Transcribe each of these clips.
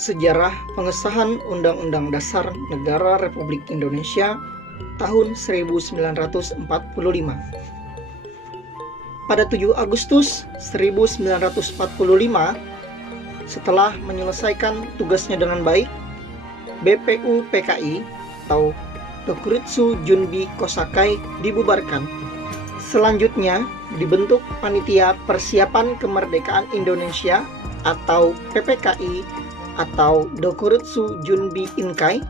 Sejarah pengesahan Undang-Undang Dasar Negara Republik Indonesia tahun 1945. Pada 7 Agustus 1945, setelah menyelesaikan tugasnya dengan baik, BPU PKI atau Dokuritsu Junbi Kosakai dibubarkan. Selanjutnya dibentuk Panitia Persiapan Kemerdekaan Indonesia atau PPKI atau Dokuritsu Junbi Inkai.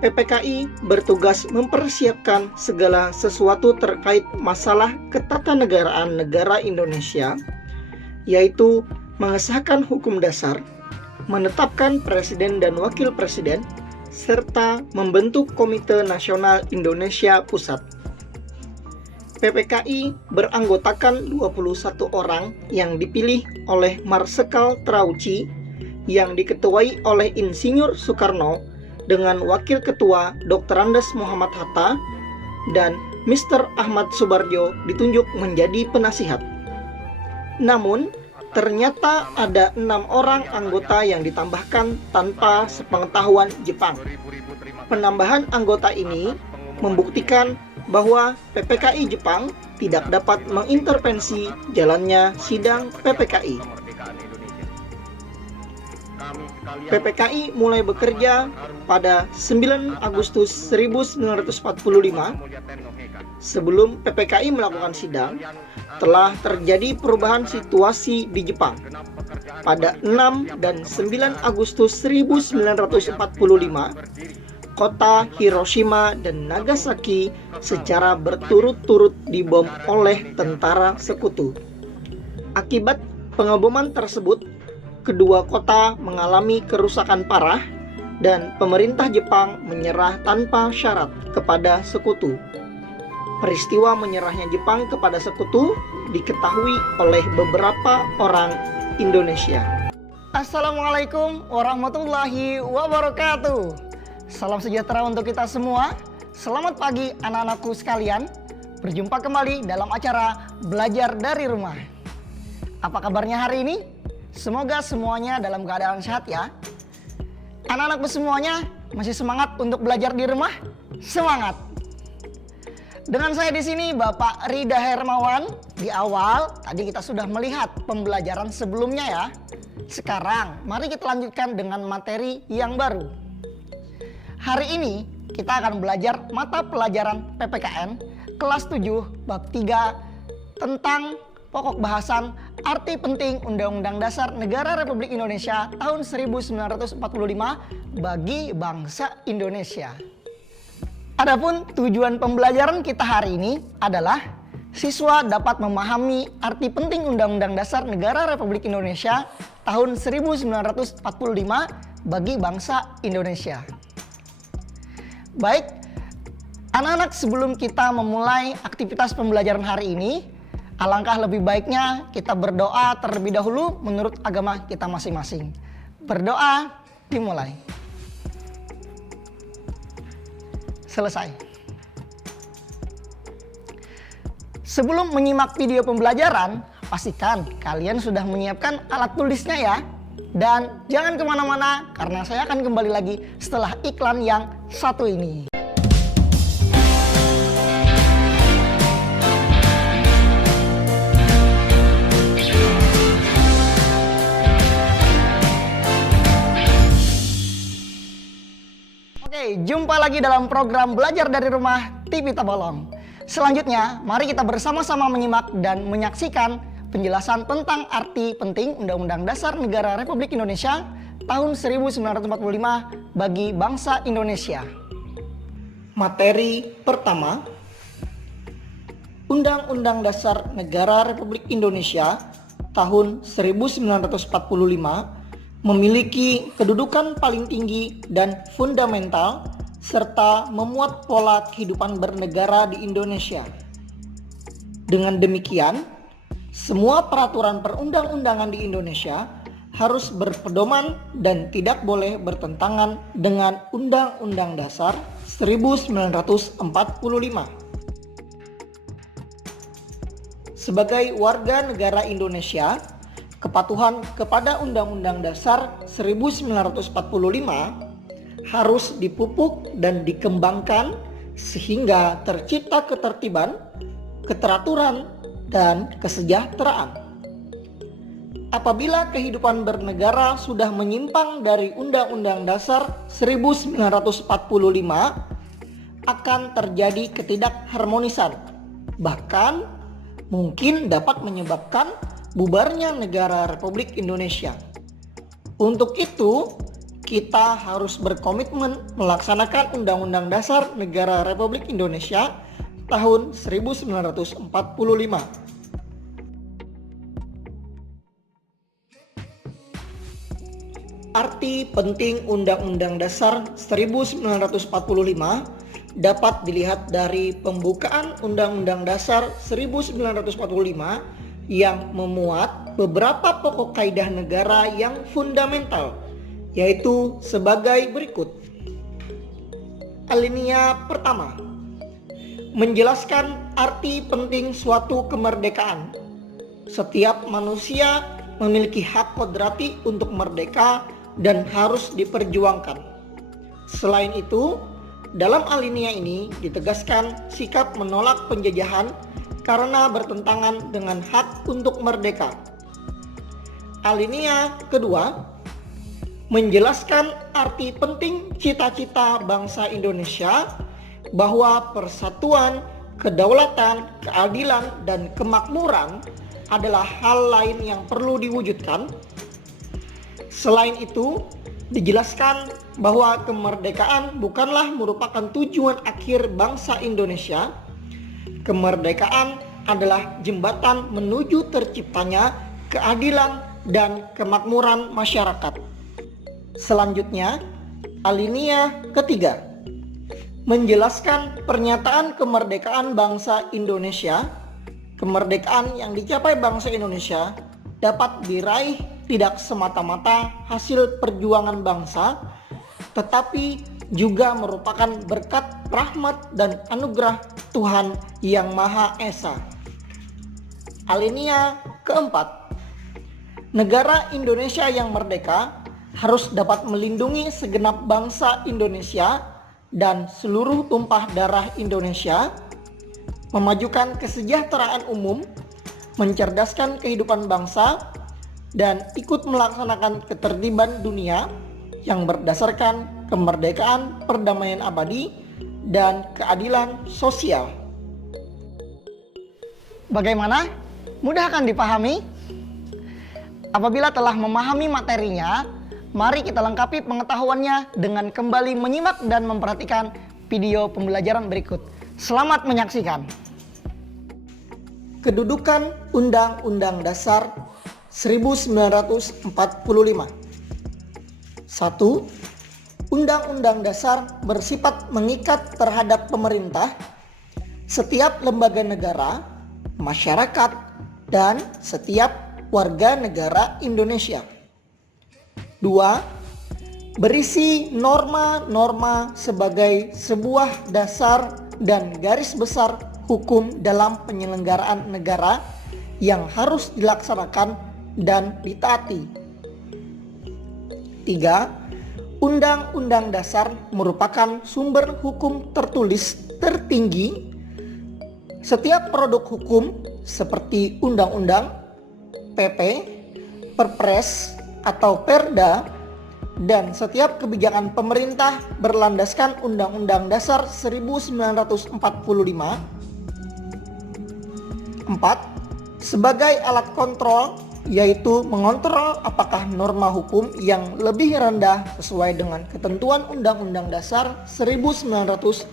PPKI bertugas mempersiapkan segala sesuatu terkait masalah ketatanegaraan negara Indonesia, yaitu mengesahkan hukum dasar, menetapkan presiden dan wakil presiden, serta membentuk Komite Nasional Indonesia Pusat. PPKI beranggotakan 21 orang yang dipilih oleh Marsekal Trauci yang diketuai oleh Insinyur Soekarno dengan Wakil Ketua Dr. Andes Muhammad Hatta dan Mr. Ahmad Subarjo ditunjuk menjadi penasihat. Namun, ternyata ada 6 orang anggota yang ditambahkan tanpa sepengetahuan Jepang. Penambahan anggota ini membuktikan bahwa PPKI Jepang tidak dapat mengintervensi jalannya sidang PPKI. PPKI mulai bekerja pada 9 Agustus 1945. Sebelum PPKI melakukan sidang, telah terjadi perubahan situasi di Jepang. Pada 6 dan 9 Agustus 1945, kota Hiroshima dan Nagasaki secara berturut-turut dibom oleh tentara sekutu. Akibat pengeboman tersebut, kedua kota mengalami kerusakan parah dan pemerintah Jepang menyerah tanpa syarat kepada sekutu. Peristiwa menyerahnya Jepang kepada sekutu diketahui oleh beberapa orang Indonesia. Assalamualaikum warahmatullahi wabarakatuh. Salam sejahtera untuk kita semua. Selamat pagi anak-anakku sekalian. Berjumpa kembali dalam acara Belajar dari Rumah. Apa kabarnya hari ini? Semoga semuanya dalam keadaan sehat ya. Anak-anakku semuanya masih semangat untuk belajar di rumah? Semangat! Dengan saya di sini Bapak Rida Hermawan. Di awal tadi kita sudah melihat pembelajaran sebelumnya ya. Sekarang mari kita lanjutkan dengan materi yang baru. Hari ini kita akan belajar mata pelajaran PPKN kelas 7 bab 3 tentang pokok bahasan arti penting Undang-Undang Dasar Negara Republik Indonesia tahun 1945 bagi bangsa Indonesia. Adapun tujuan pembelajaran kita hari ini adalah siswa dapat memahami arti penting Undang-Undang Dasar Negara Republik Indonesia tahun 1945 bagi bangsa Indonesia. Baik, anak-anak, sebelum kita memulai aktivitas pembelajaran hari ini, alangkah lebih baiknya kita berdoa terlebih dahulu menurut agama kita masing-masing. Berdoa dimulai. Selesai. Sebelum menyimak video pembelajaran, pastikan kalian sudah menyiapkan alat tulisnya ya. Dan jangan kemana-mana karena saya akan kembali lagi setelah iklan yang satu ini. Oke, jumpa lagi dalam program Belajar dari Rumah TV Tabalong. Selanjutnya, mari kita bersama-sama menyimak dan menyaksikan penjelasan tentang arti penting Undang-Undang Dasar Negara Republik Indonesia tahun 1945 bagi bangsa Indonesia. Materi pertama, Undang-Undang Dasar Negara Republik Indonesia tahun 1945 memiliki kedudukan paling tinggi dan fundamental serta memuat pola kehidupan bernegara di Indonesia. Dengan demikian, semua peraturan perundang-undangan di Indonesia harus berpedoman dan tidak boleh bertentangan dengan Undang-Undang Dasar 1945. Sebagai warga negara Indonesia, kepatuhan kepada Undang-Undang Dasar 1945 harus dipupuk dan dikembangkan sehingga tercipta ketertiban, keteraturan, dan kesejahteraan. Apabila kehidupan bernegara sudah menyimpang dari Undang-Undang Dasar 1945, akan terjadi ketidakharmonisan, bahkan mungkin dapat menyebabkan bubarnya negara Republik Indonesia. Untuk itu, kita harus berkomitmen melaksanakan Undang-Undang Dasar Negara Republik Indonesia tahun 1945. Arti penting Undang-Undang Dasar 1945 dapat dilihat dari pembukaan Undang-Undang Dasar 1945 yang memuat beberapa pokok kaidah negara yang fundamental, yaitu sebagai berikut. Alinea pertama, menjelaskan arti penting suatu kemerdekaan. Setiap manusia memiliki hak kodrati untuk merdeka dan harus diperjuangkan. Selain itu, dalam alinea ini ditegaskan sikap menolak penjajahan karena bertentangan dengan hak untuk merdeka. Alinea kedua, menjelaskan arti penting cita-cita bangsa Indonesia bahwa persatuan, kedaulatan, keadilan, dan kemakmuran adalah hal lain yang perlu diwujudkan. Selain itu, dijelaskan bahwa kemerdekaan bukanlah merupakan tujuan akhir bangsa Indonesia. Kemerdekaan adalah jembatan menuju terciptanya keadilan dan kemakmuran masyarakat. Selanjutnya, alinea ketiga, menjelaskan pernyataan kemerdekaan bangsa Indonesia. Kemerdekaan yang dicapai bangsa Indonesia dapat diraih tidak semata-mata hasil perjuangan bangsa, tetapi juga merupakan berkat rahmat dan anugerah Tuhan Yang Maha Esa. Alinea keempat, negara Indonesia yang merdeka harus dapat melindungi segenap bangsa Indonesia dan seluruh tumpah darah Indonesia, memajukan kesejahteraan umum, mencerdaskan kehidupan bangsa, dan ikut melaksanakan ketertiban dunia yang berdasarkan kemerdekaan, perdamaian abadi, dan keadilan sosial. Bagaimana? Mudah kan dipahami? Apabila telah memahami materinya, mari kita lengkapi pengetahuannya dengan kembali menyimak dan memperhatikan video pembelajaran berikut. Selamat menyaksikan. Kedudukan Undang-Undang Dasar 1945. 1. Undang-Undang Dasar bersifat mengikat terhadap pemerintah, setiap lembaga negara, masyarakat, dan setiap warga negara Indonesia. 2. Berisi norma-norma sebagai sebuah dasar dan garis besar hukum dalam penyelenggaraan negara yang harus dilaksanakan dan ditaati. 3. Undang-Undang Dasar merupakan sumber hukum tertulis tertinggi. Setiap produk hukum seperti undang-undang, PP, Perpres, atau Perda, dan setiap kebijakan pemerintah berlandaskan Undang-Undang Dasar 1945. 4. Sebagai alat kontrol, yaitu mengontrol apakah norma hukum yang lebih rendah sesuai dengan ketentuan Undang-Undang Dasar 1945.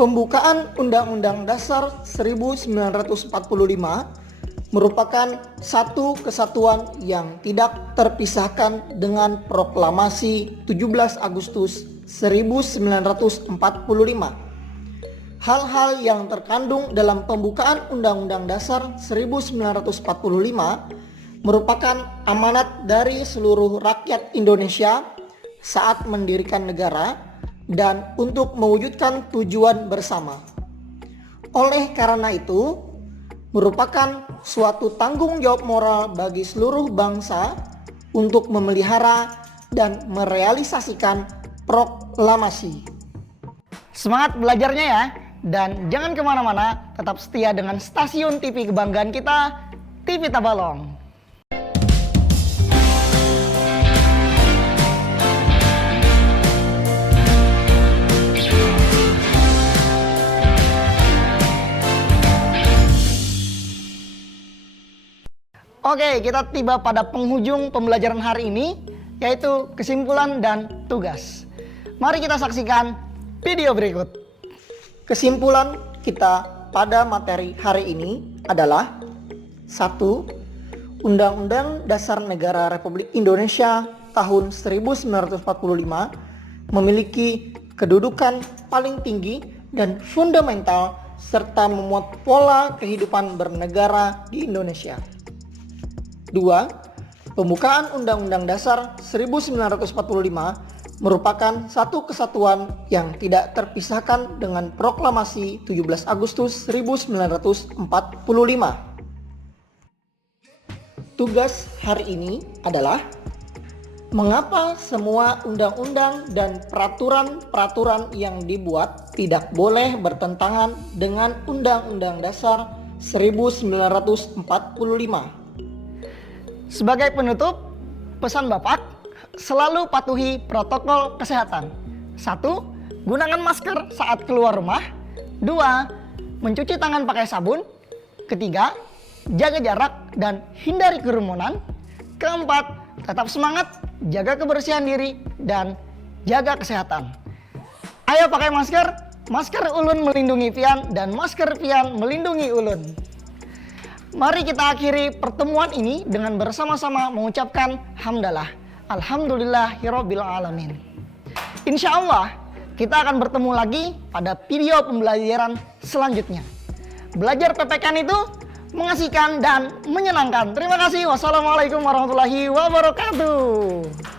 Pembukaan Undang-Undang Dasar 1945 merupakan satu kesatuan yang tidak terpisahkan dengan Proklamasi 17 Agustus 1945. Hal-hal yang terkandung dalam pembukaan Undang-Undang Dasar 1945 merupakan amanat dari seluruh rakyat Indonesia saat mendirikan negara dan untuk mewujudkan tujuan bersama. Oleh karena itu, merupakan suatu tanggung jawab moral bagi seluruh bangsa untuk memelihara dan merealisasikan proklamasi. Semangat belajarnya ya, dan jangan kemana-mana, tetap setia dengan stasiun TV kebanggaan kita, TV Tabalong. Oke, kita tiba pada penghujung pembelajaran hari ini, yaitu kesimpulan dan tugas. Mari kita saksikan video berikut. Kesimpulan kita pada materi hari ini adalah 1. Undang-Undang Dasar Negara Republik Indonesia tahun 1945 memiliki kedudukan paling tinggi dan fundamental serta memuat pola kehidupan bernegara di Indonesia. 2. Pembukaan Undang-Undang Dasar 1945 merupakan satu kesatuan yang tidak terpisahkan dengan Proklamasi 17 Agustus 1945. Tugas hari ini adalah mengapa semua undang-undang dan peraturan-peraturan yang dibuat tidak boleh bertentangan dengan Undang-Undang Dasar 1945. Sebagai penutup, pesan Bapak, selalu patuhi protokol kesehatan. 1. Gunakan masker saat keluar rumah. 2. Mencuci tangan pakai sabun. 3. Jaga jarak dan hindari kerumunan. 4. Tetap semangat, jaga kebersihan diri, dan jaga kesehatan. Ayo pakai masker. Masker ulun melindungi pian dan masker pian melindungi ulun. Mari kita akhiri pertemuan ini dengan bersama-sama mengucapkan hamdalah. Alhamdulillahirabbil alamin. Insya Allah kita akan bertemu lagi pada video pembelajaran selanjutnya. Belajar PPKN itu mengasihkan dan menyenangkan. Terima kasih. Wassalamualaikum warahmatullahi wabarakatuh.